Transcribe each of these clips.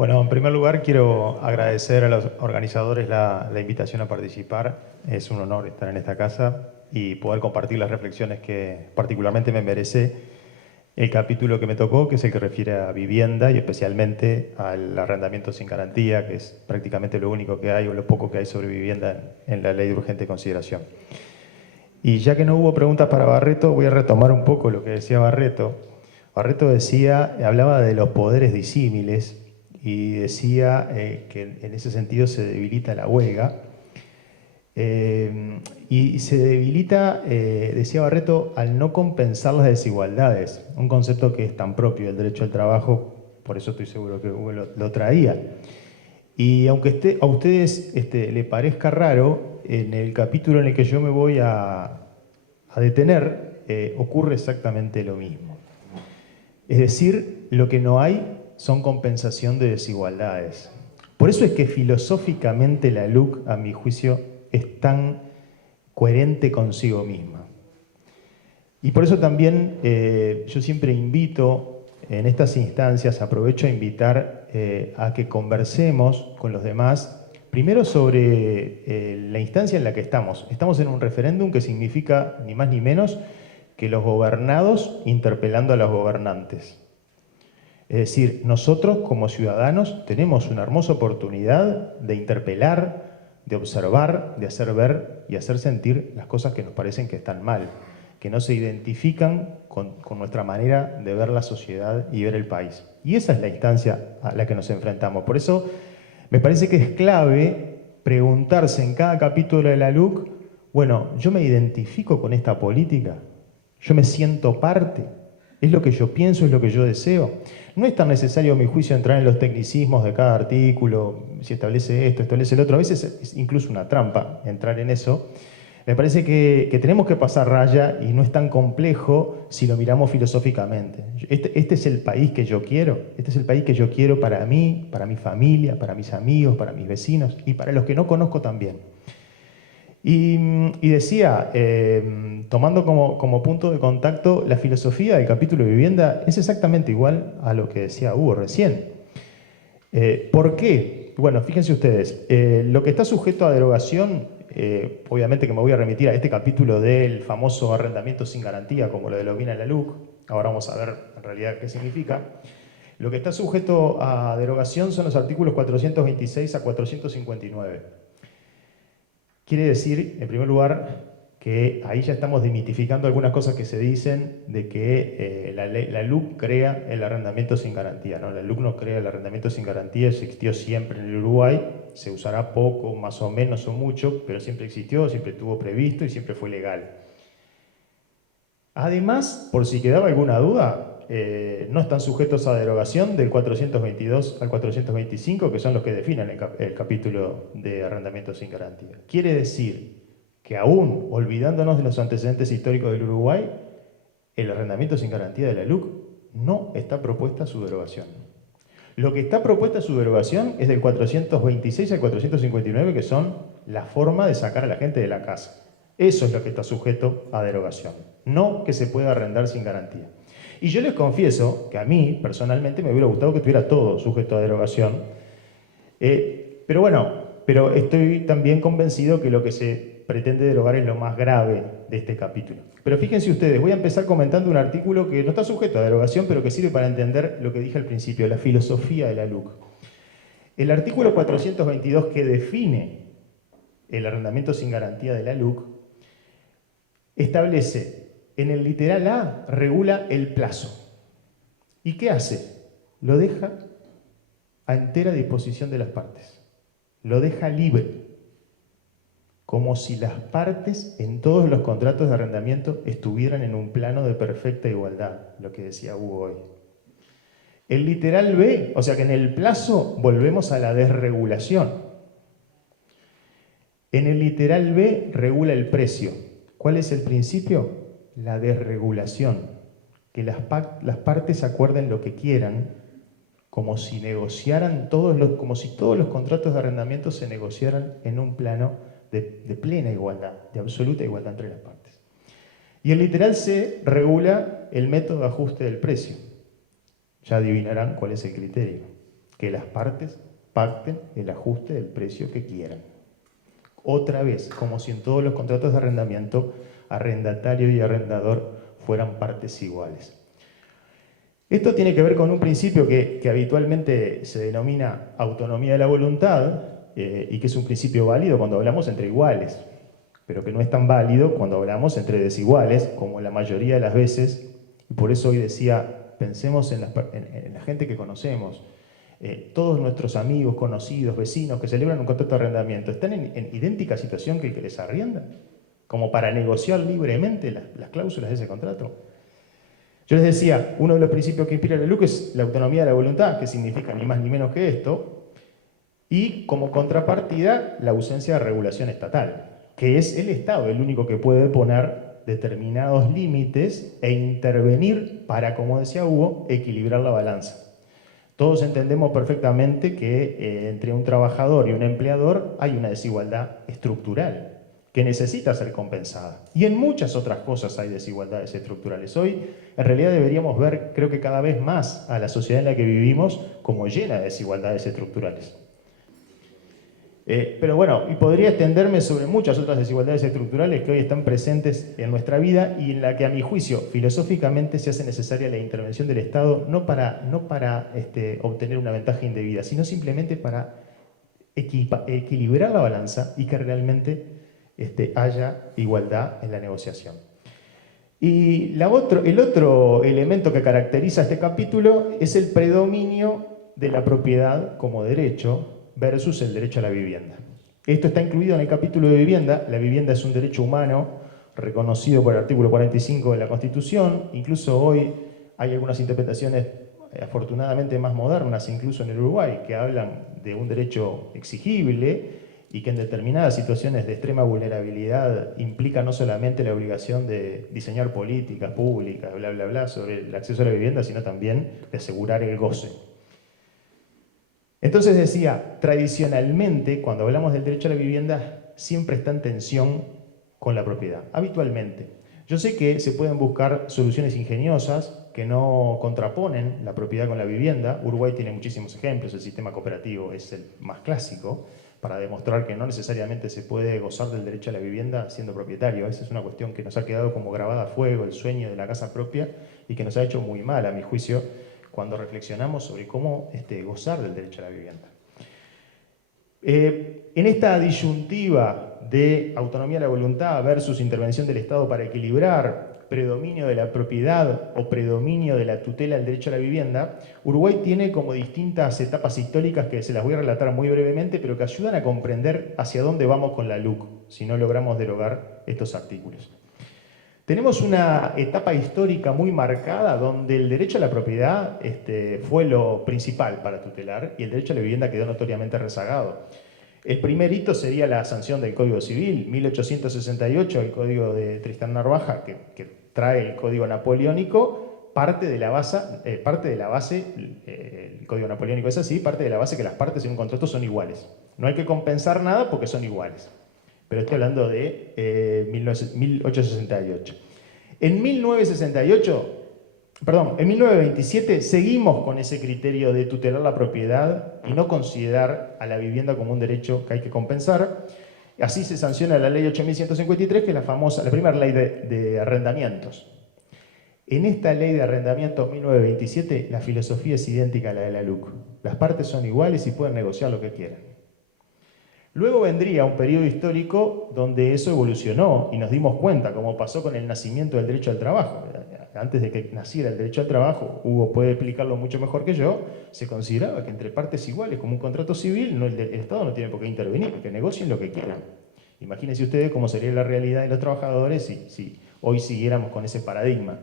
Bueno, en primer lugar quiero agradecer a los organizadores la invitación a participar. Es un honor estar en esta casa y poder compartir las reflexiones que particularmente me merece el capítulo que me tocó, que es el que refiere a vivienda y especialmente al arrendamiento sin garantía, que es prácticamente lo único que hay o lo poco que hay sobre vivienda en la ley de urgente consideración. Y ya que no hubo preguntas para Barreto, voy a retomar un poco lo que decía Barreto. Barreto decía, hablaba de los poderes disímiles y decía que en ese sentido se debilita la huelga. Y se debilita, decía Barreto, al no compensar las desigualdades, un concepto que es tan propio del derecho al trabajo, por eso estoy seguro que Hugo lo traía. Y aunque a ustedes le parezca raro, en el capítulo en el que yo me voy a detener, ocurre exactamente lo mismo. Es decir, lo que no hay son compensación de desigualdades. Por eso es que filosóficamente la LUC, a mi juicio, es tan coherente consigo misma. Y por eso también yo siempre invito en estas instancias, aprovecho a invitar a que conversemos con los demás, primero sobre la instancia en la que estamos. Estamos en un referéndum que significa ni más ni menos que los gobernados interpelando a los gobernantes. Es decir, nosotros como ciudadanos tenemos una hermosa oportunidad de interpelar, de observar, de hacer ver y hacer sentir las cosas que nos parecen que están mal, que no se identifican con nuestra manera de ver la sociedad y ver el país. Y esa es la instancia a la que nos enfrentamos. Por eso me parece que es clave preguntarse en cada capítulo de la LUC, bueno, ¿yo me identifico con esta política? ¿Yo me siento parte? ¿Es lo que yo pienso? ¿Es lo que yo deseo? No es tan necesario, a mi juicio, entrar en los tecnicismos de cada artículo, si establece esto, establece el otro. A veces es incluso una trampa entrar en eso. Me parece que tenemos que pasar raya y no es tan complejo si lo miramos filosóficamente. Este es el país que yo quiero. Este es el país que yo quiero para mí, para mi familia, para mis amigos, para mis vecinos y para los que no conozco también. Y decía, tomando como punto de contacto, la filosofía del capítulo de vivienda es exactamente igual a lo que decía Hugo recién. ¿Por qué? Bueno, fíjense ustedes, lo que está sujeto a derogación, obviamente que me voy a remitir a este capítulo del famoso arrendamiento sin garantía, como lo denomina la LUC, ahora vamos a ver en realidad qué significa. Lo que está sujeto a derogación son los artículos 426 a 459. Quiere decir, en primer lugar, que ahí ya estamos demitificando algunas cosas que se dicen de que la LUC crea el arrendamiento sin garantía. ¿No? La LUC no crea el arrendamiento sin garantía, existió siempre en el Uruguay, se usará poco, más o menos o mucho, pero siempre existió, siempre estuvo previsto y siempre fue legal. Además, por si quedaba alguna duda, no están sujetos a derogación del 422 al 425, que son los que definen el capítulo de arrendamiento sin garantía. Quiere decir que aún olvidándonos de los antecedentes históricos del Uruguay, el arrendamiento sin garantía de la LUC no está propuesta su derogación. Lo que está propuesta su derogación es del 426 al 459, que son la forma de sacar a la gente de la casa. Eso es lo que está sujeto a derogación, no que se pueda arrendar sin garantía. Y yo les confieso que a mí, personalmente, me hubiera gustado que estuviera todo sujeto a derogación. Pero estoy también convencido que lo que se pretende derogar es lo más grave de este capítulo. Pero fíjense ustedes, voy a empezar comentando un artículo que no está sujeto a derogación, pero que sirve para entender lo que dije al principio, la filosofía de la LUC. El artículo 422 que define el arrendamiento sin garantía de la LUC establece, en el literal A, regula el plazo. ¿Y qué hace? Lo deja a entera disposición de las partes. Lo deja libre. Como si las partes en todos los contratos de arrendamiento estuvieran en un plano de perfecta igualdad, lo que decía Hugo hoy. El literal B, o sea que en el plazo volvemos a la desregulación. En el literal B regula el precio. ¿Cuál es el principio? La desregulación. Que las partes acuerden lo que quieran, como si negociaran como si todos los contratos de arrendamiento se negociaran en un plano de plena igualdad, de absoluta igualdad entre las partes. Y el literal C regula el método de ajuste del precio. Ya adivinarán cuál es el criterio. que las partes pacten el ajuste del precio que quieran. Otra vez, como si en todos los contratos de arrendamiento, arrendatario y arrendador fueran partes iguales. Esto tiene que ver con un principio que habitualmente se denomina autonomía de la voluntad y que es un principio válido cuando hablamos entre iguales, pero que no es tan válido cuando hablamos entre desiguales, como la mayoría de las veces, y por eso hoy decía, pensemos en la gente que conocemos. Todos nuestros amigos, conocidos, vecinos que celebran un contrato de arrendamiento, ¿están en idéntica situación que el que les arrienda? Como para negociar libremente las cláusulas de ese contrato. Yo les decía, uno de los principios que inspira la LUC es la autonomía de la voluntad, que significa ni más ni menos que esto, y como contrapartida, la ausencia de regulación estatal, que es el Estado el único que puede poner determinados límites e intervenir para, como decía Hugo, equilibrar la balanza. Todos entendemos perfectamente que entre un trabajador y un empleador hay una desigualdad estructural que necesita ser compensada. Y en muchas otras cosas hay desigualdades estructurales. Hoy, en realidad, deberíamos ver, creo que cada vez más, a la sociedad en la que vivimos como llena de desigualdades estructurales. Pero bueno, y podría extenderme sobre muchas otras desigualdades estructurales que hoy están presentes en nuestra vida y en la que, a mi juicio, filosóficamente se hace necesaria la intervención del Estado, no para obtener una ventaja indebida, sino simplemente para equilibrar la balanza y que realmente haya igualdad en la negociación. Y el otro elemento que caracteriza este capítulo es el predominio de la propiedad como derecho versus el derecho a la vivienda. Esto está incluido en el capítulo de vivienda. La vivienda es un derecho humano reconocido por el artículo 45 de la Constitución. Incluso hoy hay algunas interpretaciones afortunadamente más modernas, incluso en el Uruguay, que hablan de un derecho exigible y que en determinadas situaciones de extrema vulnerabilidad implica no solamente la obligación de diseñar políticas públicas, bla, bla, bla, sobre el acceso a la vivienda, sino también de asegurar el goce. Entonces decía, tradicionalmente, cuando hablamos del derecho a la vivienda, siempre está en tensión con la propiedad, habitualmente. Yo sé que se pueden buscar soluciones ingeniosas que no contraponen la propiedad con la vivienda. Uruguay tiene muchísimos ejemplos, el sistema cooperativo es el más clásico, para demostrar que no necesariamente se puede gozar del derecho a la vivienda siendo propietario. Esa es una cuestión que nos ha quedado como grabada a fuego, el sueño de la casa propia, y que nos ha hecho muy mal, a mi juicio, cuando reflexionamos sobre cómo gozar del derecho a la vivienda. En esta disyuntiva de autonomía de la voluntad versus intervención del Estado para equilibrar predominio de la propiedad o predominio de la tutela del derecho a la vivienda, Uruguay tiene como distintas etapas históricas que se las voy a relatar muy brevemente, pero que ayudan a comprender hacia dónde vamos con la LUC, si no logramos derogar estos artículos. Tenemos una etapa histórica muy marcada donde el derecho a la propiedad fue lo principal para tutelar y el derecho a la vivienda quedó notoriamente rezagado. El primer hito sería la sanción del Código Civil, 1868, el Código de Tristán Narvaja, que trae el Código Napoleónico, parte de la base, el Código Napoleónico es así, parte de la base que las partes en un contrato son iguales. No hay que compensar nada porque son iguales. Pero estoy hablando de 1868. En 1927 seguimos con ese criterio de tutelar la propiedad y no considerar a la vivienda como un derecho que hay que compensar. Así se sanciona la ley 8153, que es la primera ley de arrendamientos. En esta ley de arrendamientos 1927, la filosofía es idéntica a la de la LUC. Las partes son iguales y pueden negociar lo que quieran. Luego vendría un periodo histórico donde eso evolucionó y nos dimos cuenta, como pasó con el nacimiento del derecho al trabajo. Antes de que naciera el derecho al trabajo, Hugo puede explicarlo mucho mejor que yo, se consideraba que entre partes iguales, como un contrato civil, el Estado no tiene por qué intervenir, que negocien lo que quieran. Imagínense ustedes cómo sería la realidad de los trabajadores si hoy siguiéramos con ese paradigma.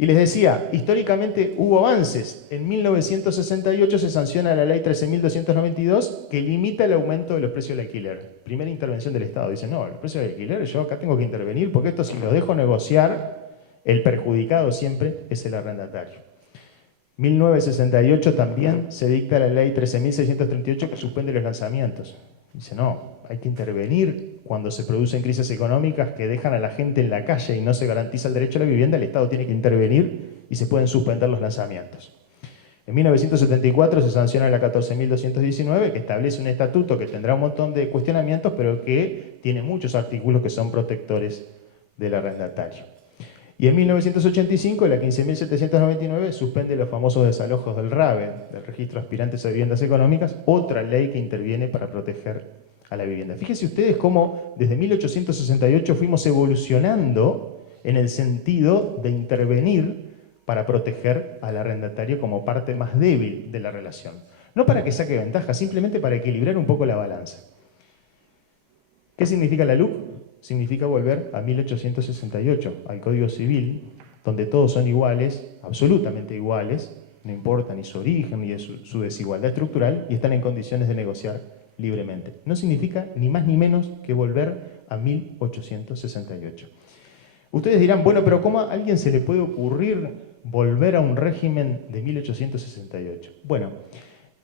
Y les decía, históricamente hubo avances. En 1968 se sanciona la ley 13.292 que limita el aumento de los precios del alquiler. Primera intervención del Estado. Dice, no, los precios del alquiler yo acá tengo que intervenir porque esto si lo dejo negociar, el perjudicado siempre es el arrendatario. 1968 también se dicta la ley 13.638 que suspende los lanzamientos. Dice, no, hay que intervenir cuando se producen crisis económicas que dejan a la gente en la calle y no se garantiza el derecho a la vivienda, el Estado tiene que intervenir y se pueden suspender los lanzamientos. En 1974 se sanciona la 14.219, que establece un estatuto que tendrá un montón de cuestionamientos, pero que tiene muchos artículos que son protectores del arrendatario. Y en 1985, la 15.799 suspende los famosos desalojos del RABE, del Registro de Aspirantes a Viviendas Económicas, otra ley que interviene para proteger a la vivienda. Fíjense ustedes cómo desde 1868 fuimos evolucionando en el sentido de intervenir para proteger al arrendatario como parte más débil de la relación. No para que saque ventaja, simplemente para equilibrar un poco la balanza. ¿Qué significa la LUC? Significa volver a 1868, al Código Civil, donde todos son iguales, absolutamente iguales, no importa ni su origen ni de su desigualdad estructural, y están en condiciones de negociar libremente. No significa ni más ni menos que volver a 1868. Ustedes dirán, bueno, pero ¿cómo a alguien se le puede ocurrir volver a un régimen de 1868? Bueno,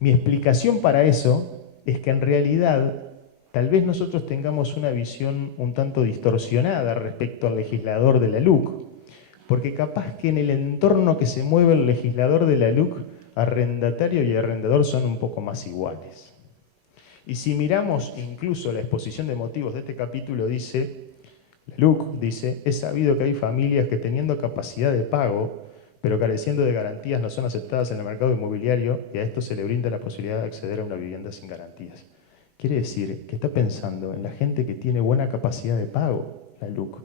mi explicación para eso es que en realidad tal vez nosotros tengamos una visión un tanto distorsionada respecto al legislador de la LUC, porque capaz que en el entorno que se mueve el legislador de la LUC, arrendatario y arrendador son un poco más iguales. Y si miramos incluso la exposición de motivos de este capítulo, dice, la LUC dice, es sabido que hay familias que teniendo capacidad de pago, pero careciendo de garantías, no son aceptadas en el mercado inmobiliario y a esto se le brinda la posibilidad de acceder a una vivienda sin garantías. Quiere decir que está pensando en la gente que tiene buena capacidad de pago, la LUC.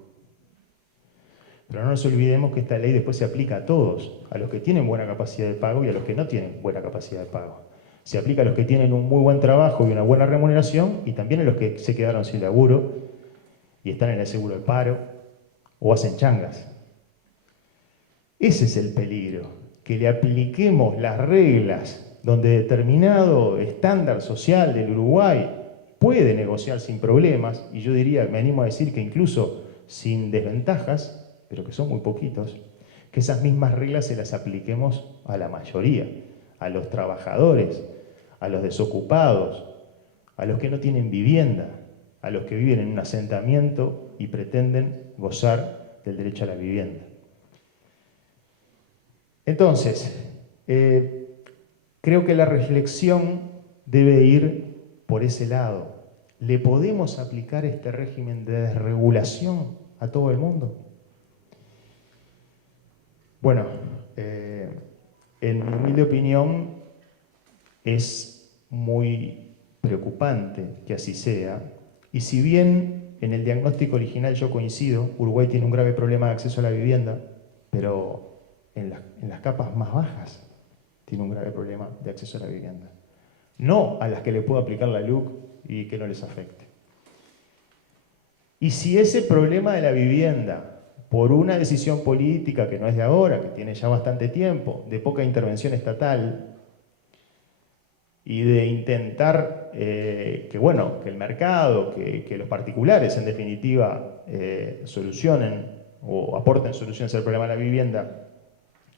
Pero no nos olvidemos que esta ley después se aplica a todos, a los que tienen buena capacidad de pago y a los que no tienen buena capacidad de pago. Se aplica a los que tienen un muy buen trabajo y una buena remuneración y también a los que se quedaron sin laburo y están en el seguro de paro o hacen changas. Ese es el peligro, que le apliquemos las reglas donde determinado estándar social del Uruguay puede negociar sin problemas, y yo diría, me animo a decir que incluso sin desventajas, pero que son muy poquitos, que esas mismas reglas se las apliquemos a la mayoría, a los trabajadores, a los desocupados, a los que no tienen vivienda, a los que viven en un asentamiento y pretenden gozar del derecho a la vivienda. Entonces, creo que la reflexión debe ir por ese lado. ¿Le podemos aplicar este régimen de desregulación a todo el mundo? Bueno, en mi humilde opinión, es muy preocupante que así sea. Y si bien en el diagnóstico original yo coincido, Uruguay tiene un grave problema de acceso a la vivienda, pero en las capas más bajas tiene un grave problema de acceso a la vivienda. No a las que le puedo aplicar la LUC y que no les afecte. Y si ese problema de la vivienda, por una decisión política que no es de ahora, que tiene ya bastante tiempo, de poca intervención estatal, y de intentar que el mercado, que los particulares en definitiva solucionen o aporten soluciones al problema de la vivienda,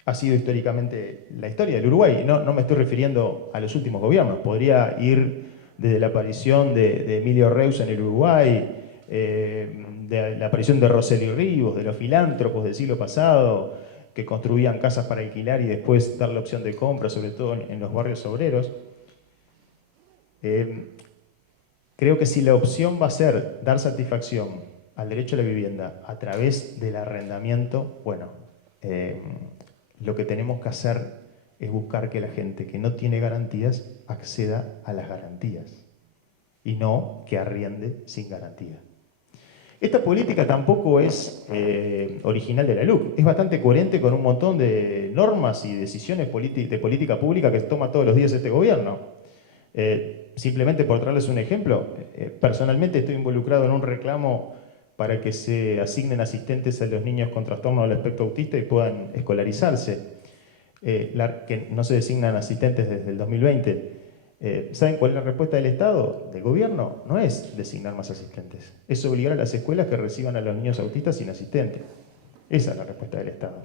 ha sido históricamente la historia del Uruguay. No me estoy refiriendo a los últimos gobiernos, podría ir desde la aparición de Emilio Reus en el Uruguay, de la aparición de Roseli Rivos, de los filántropos del siglo pasado, que construían casas para alquilar y después dar la opción de compra, sobre todo en los barrios obreros. Creo que si la opción va a ser dar satisfacción al derecho a la vivienda a través del arrendamiento, lo que tenemos que hacer es buscar que la gente que no tiene garantías acceda a las garantías y no que arriende sin garantía. Esta política tampoco es original de la LUC, es bastante coherente con un montón de normas y decisiones de política pública que toma todos los días este gobierno. Simplemente por traerles un ejemplo, personalmente estoy involucrado en un reclamo para que se asignen asistentes a los niños con trastorno del espectro autista y puedan escolarizarse, que no se designan asistentes desde el 2020. ¿Saben cuál es la respuesta del Estado, del gobierno? No es designar más asistentes, es obligar a las escuelas que reciban a los niños autistas sin asistente. Esa es la respuesta del Estado.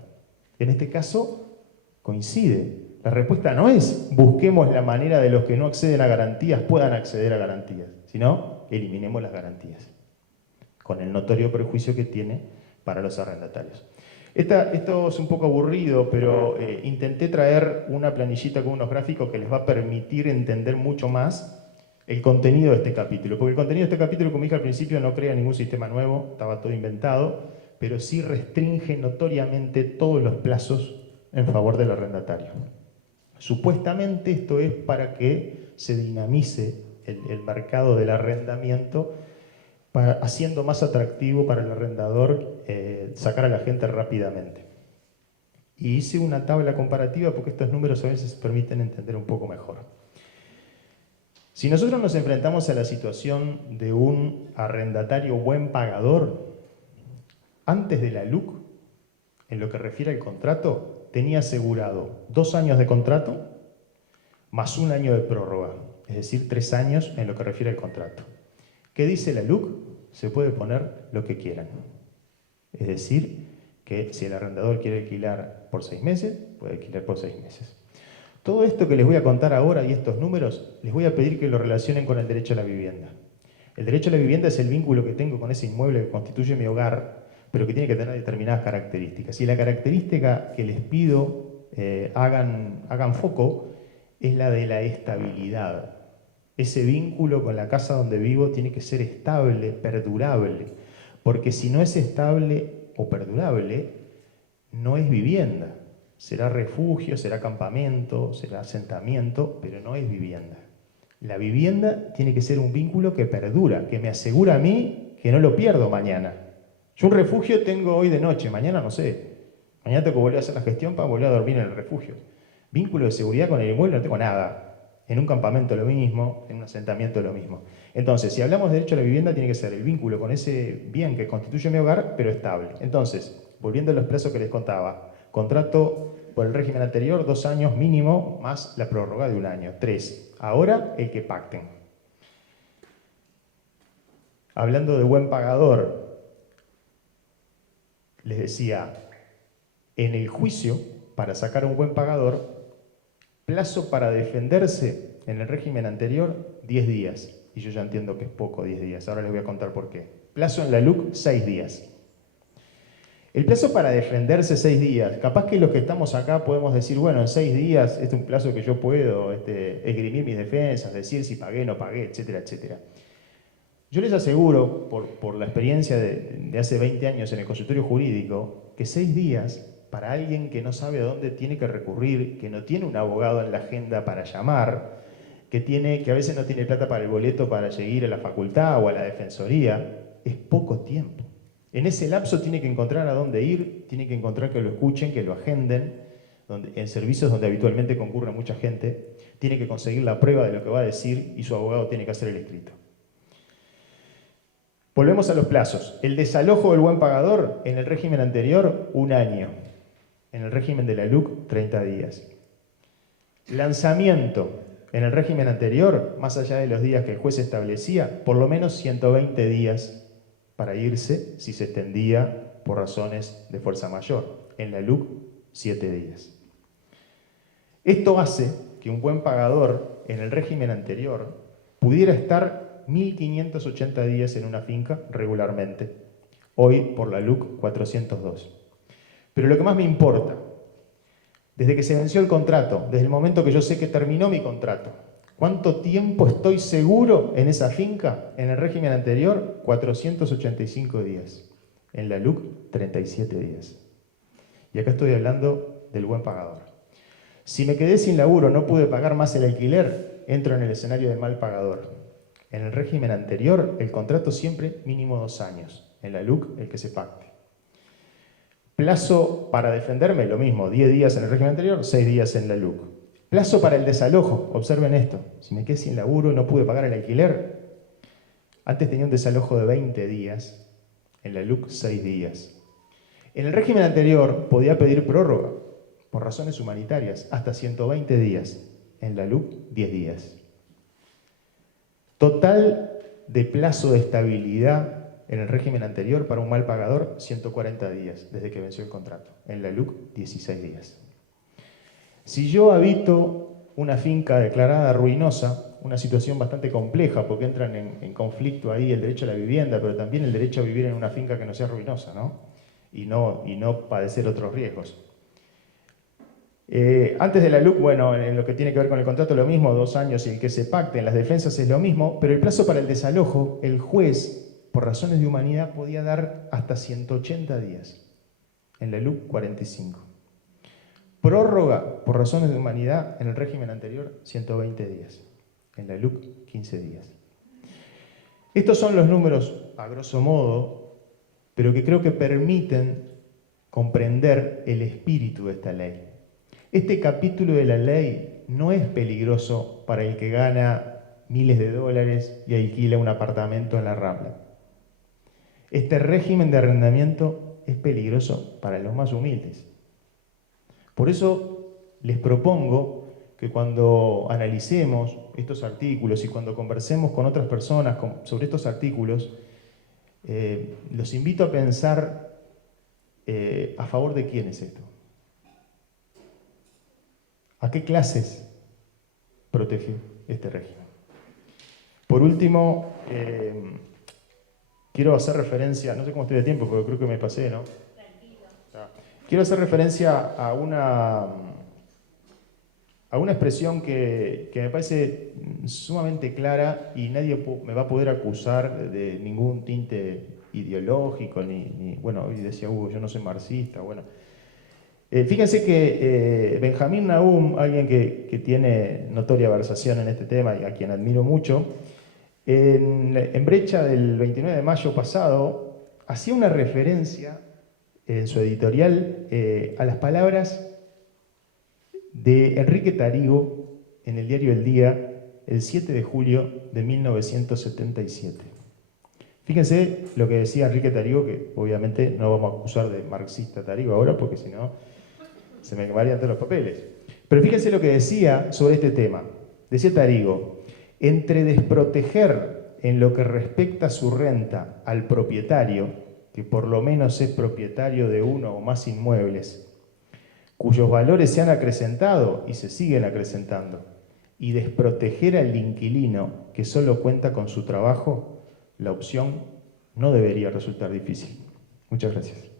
En este caso, coincide. La respuesta no es busquemos la manera de los que no acceden a garantías puedan acceder a garantías, sino eliminemos las garantías, con el notorio perjuicio que tiene para los arrendatarios. Esto es un poco aburrido, pero intenté traer una planillita con unos gráficos que les va a permitir entender mucho más el contenido de este capítulo. Porque el contenido de este capítulo, como dije al principio, no crea ningún sistema nuevo, estaba todo inventado, pero sí restringe notoriamente todos los plazos en favor del arrendatario. Supuestamente esto es para que se dinamice el mercado del arrendamiento, haciendo más atractivo para el arrendador sacar a la gente rápidamente. Y hice una tabla comparativa porque estos números a veces permiten entender un poco mejor. Si nosotros nos enfrentamos a la situación de un arrendatario buen pagador, antes de la LUC, en lo que refiere al contrato, tenía asegurado 2 años de contrato más 1 año de prórroga, es decir, 3 años en lo que refiere al contrato. ¿Qué dice la LUC? Se puede poner lo que quieran. Es decir, que si el arrendador quiere alquilar por 6 meses, puede alquilar por 6 meses. Todo esto que les voy a contar ahora y estos números, les voy a pedir que lo relacionen con el derecho a la vivienda. El derecho a la vivienda es el vínculo que tengo con ese inmueble que constituye mi hogar, pero que tiene que tener determinadas características. Y la característica que les pido hagan foco es la de la estabilidad. Ese vínculo con la casa donde vivo tiene que ser estable, perdurable, porque si no es estable o perdurable, no es vivienda. Será refugio, será campamento, será asentamiento, pero no es vivienda. La vivienda tiene que ser un vínculo que perdura, que me asegura a mí que no lo pierdo mañana. Yo un refugio tengo hoy de noche, mañana no sé. Mañana tengo que volver a hacer la gestión para volver a dormir en el refugio. Vínculo de seguridad con el inmueble no tengo nada. En un campamento lo mismo, en un asentamiento lo mismo. Entonces, si hablamos de derecho a la vivienda, tiene que ser el vínculo con ese bien que constituye mi hogar, pero estable. Entonces, volviendo a los plazos que les contaba, contrato por el régimen anterior, 2 años mínimo, más la prórroga de 1 año, 3. Ahora, el que pacten. Hablando de buen pagador, les decía, en el juicio, para sacar un buen pagador, plazo para defenderse en el régimen anterior, 10 días. Y yo ya entiendo que es poco 10 días, ahora les voy a contar por qué. Plazo en la LUC, 6 días. El plazo para defenderse 6 días. Capaz que los que estamos acá podemos decir, bueno, en 6 días este es un plazo que yo puedo esgrimir mis defensas, decir si pagué, no pagué, etcétera, etcétera. Yo les aseguro, por la experiencia de hace 20 años en el consultorio jurídico, que 6 días, para alguien que no sabe a dónde tiene que recurrir, que no tiene un abogado en la agenda para llamar, que a veces no tiene plata para el boleto para seguir a la facultad o a la defensoría, es poco tiempo. En ese lapso tiene que encontrar a dónde ir, tiene que encontrar que lo escuchen, que lo agenden, en servicios donde habitualmente concurre mucha gente, tiene que conseguir la prueba de lo que va a decir y su abogado tiene que hacer el escrito. Volvemos a los plazos. El desalojo del buen pagador, en el régimen anterior, 1 año. En el régimen de la LUC, 30 días. Lanzamiento, en el régimen anterior, más allá de los días que el juez establecía, por lo menos 120 días para irse si se extendía por razones de fuerza mayor. En la LUC, 7 días. Esto hace que un buen pagador, en el régimen anterior, pudiera estar 1.580 días en una finca regularmente. Hoy, por la LUC, 402. Pero lo que más me importa, desde que se venció el contrato, desde el momento que yo sé que terminó mi contrato, ¿cuánto tiempo estoy seguro en esa finca? En el régimen anterior, 485 días. En la LUC, 37 días. Y acá estoy hablando del buen pagador. Si me quedé sin laburo, no pude pagar más el alquiler, entro en el escenario del mal pagador. En el régimen anterior, el contrato siempre mínimo 2 años. En la LUC, el que se pacte. Plazo para defenderme, lo mismo, 10 días en el régimen anterior, 6 días en la LUC. Plazo para el desalojo, observen esto. Si me quedé sin laburo, no pude pagar el alquiler. Antes tenía un desalojo de 20 días, en la LUC 6 días. En el régimen anterior podía pedir prórroga, por razones humanitarias, hasta 120 días. En la LUC, 10 días. Total de plazo de estabilidad en el régimen anterior para un mal pagador, 140 días, desde que venció el contrato. En la LUC, 16 días. Si yo habito una finca declarada ruinosa, una situación bastante compleja, porque entran en conflicto ahí el derecho a la vivienda, pero también el derecho a vivir en una finca que no sea ruinosa, ¿no? y no padecer otros riesgos. Antes de la LUC, bueno, en lo que tiene que ver con el contrato lo mismo, 2 años y el que se pacte, en las defensas es lo mismo, pero el plazo para el desalojo, el juez, por razones de humanidad, podía dar hasta 180 días. En la LUC, 45. Prórroga, por razones de humanidad, en el régimen anterior, 120 días. En la LUC, 15 días. Estos son los números, a grosso modo, pero que creo que permiten comprender el espíritu de esta ley. Este capítulo de la ley no es peligroso para el que gana miles de dólares y alquila un apartamento en la Rambla. Este régimen de arrendamiento es peligroso para los más humildes. Por eso les propongo que cuando analicemos estos artículos y cuando conversemos con otras personas sobre estos artículos, los invito a pensar a favor de quién es esto. ¿A qué clases protege este régimen? Por último, quiero hacer referencia, no sé cómo estoy de tiempo, pero creo que me pasé, ¿no? Tranquilo. Quiero hacer referencia a una expresión que me parece sumamente clara y nadie me va a poder acusar de ningún tinte ideológico, bueno, hoy decía Hugo, yo no soy marxista, bueno. Fíjense que Benjamín Nahum, alguien que tiene notoria versación en este tema y a quien admiro mucho, en Brecha del 29 de mayo pasado, hacía una referencia en su editorial a las palabras de Enrique Tarigo en el diario El Día, el 7 de julio de 1977. Fíjense lo que decía Enrique Tarigo, que obviamente no vamos a acusar de marxista Tarigo ahora, porque si no se me quemarían todos los papeles. Pero fíjense lo que decía sobre este tema. Decía Tarigo, entre desproteger en lo que respecta a su renta al propietario, que por lo menos es propietario de uno o más inmuebles, cuyos valores se han acrecentado y se siguen acrecentando, y desproteger al inquilino que solo cuenta con su trabajo, la opción no debería resultar difícil. Muchas gracias.